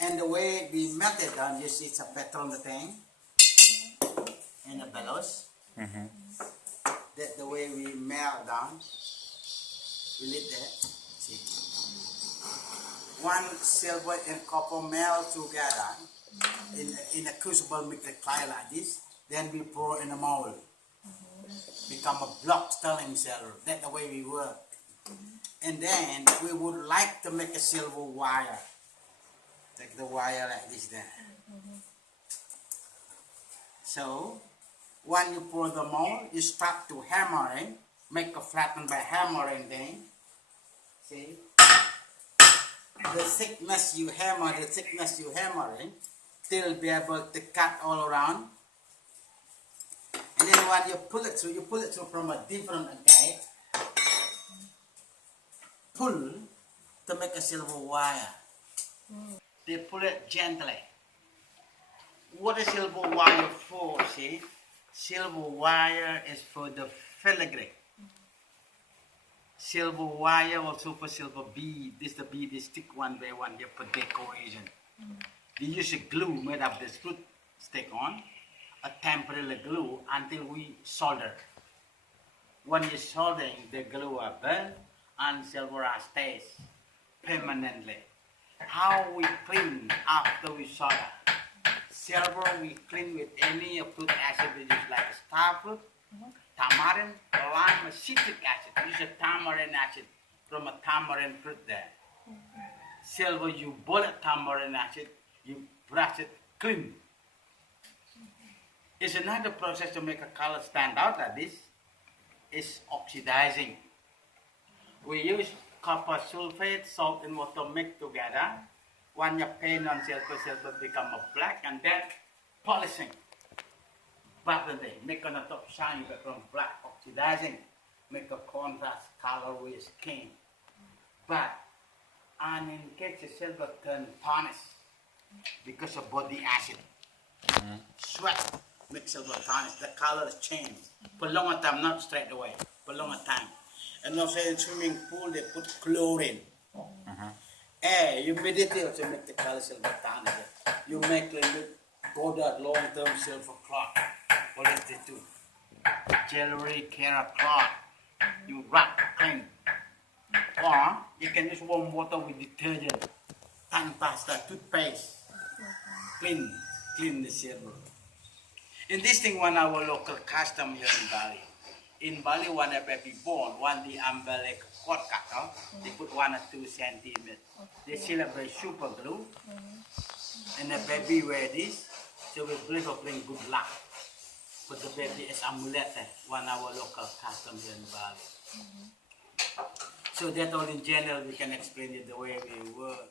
And the way we melt it down, you see it's a petrol on the thing and the bellows. That's the way we melt down. We leave that. See, one silver and copper melt together in a crucible, make the clay like this. Then we pour in a mold, become a block sterling silver. That's the way we work. And then we would like to make a silver wire. Take the wire like this then. So when you pour the mold, you start to hammering, make a flatten by hammering thing. See? The thickness you hammer, till be able to cut all around. And then when you pull it through from a different gate. Pull to make a silver wire. They pull it gently. What is silver wire for? See, silver wire is for the filigree. Silver wire also for silver bead. This the bead is stick one by one here for decoration. They use a glue made of this fruit stick on, a temporary glue until we solder. When you're soldering, the glue are burned and silver stays permanently. How we clean after we solder? Silver we clean with any fruit acid we use like star fruit, tamarind, lime, citric acid. Use a tamarind acid from a tamarind fruit there. Silver you boil tamarind acid, you brush it clean. It's another process to make a color stand out like this. It's oxidizing. We use copper sulfate, salt and water mixed together. When you paint on silver, silver become a black and then polishing. Burgundy, make on the top shine, you become black, oxidizing, make a contrast color with skin. But, and in case the silver turn tarnish because of body acid, sweat makes silver tarnish, the color change. For longer time, not straight away, for longer time. And also in swimming pool, they put chlorine. Air, humidity also make the color silver tarnish. You make a powdered long-term silver cloth. What is it too? Jewelry, care cloth. You wrap clean. Or you can use warm water with detergent, tan pasta, toothpaste. Clean the silver. In this thing, one our local custom here in Bali. In Bali, when a baby born, when the umbilical cord cut off, they put 1 or 2 centimeters. They celebrate super glue, and the baby wear this, so we believe for bring good luck. But the baby is amulet, one our local custom here in Bali. So that all in general, we can explain it the way we work.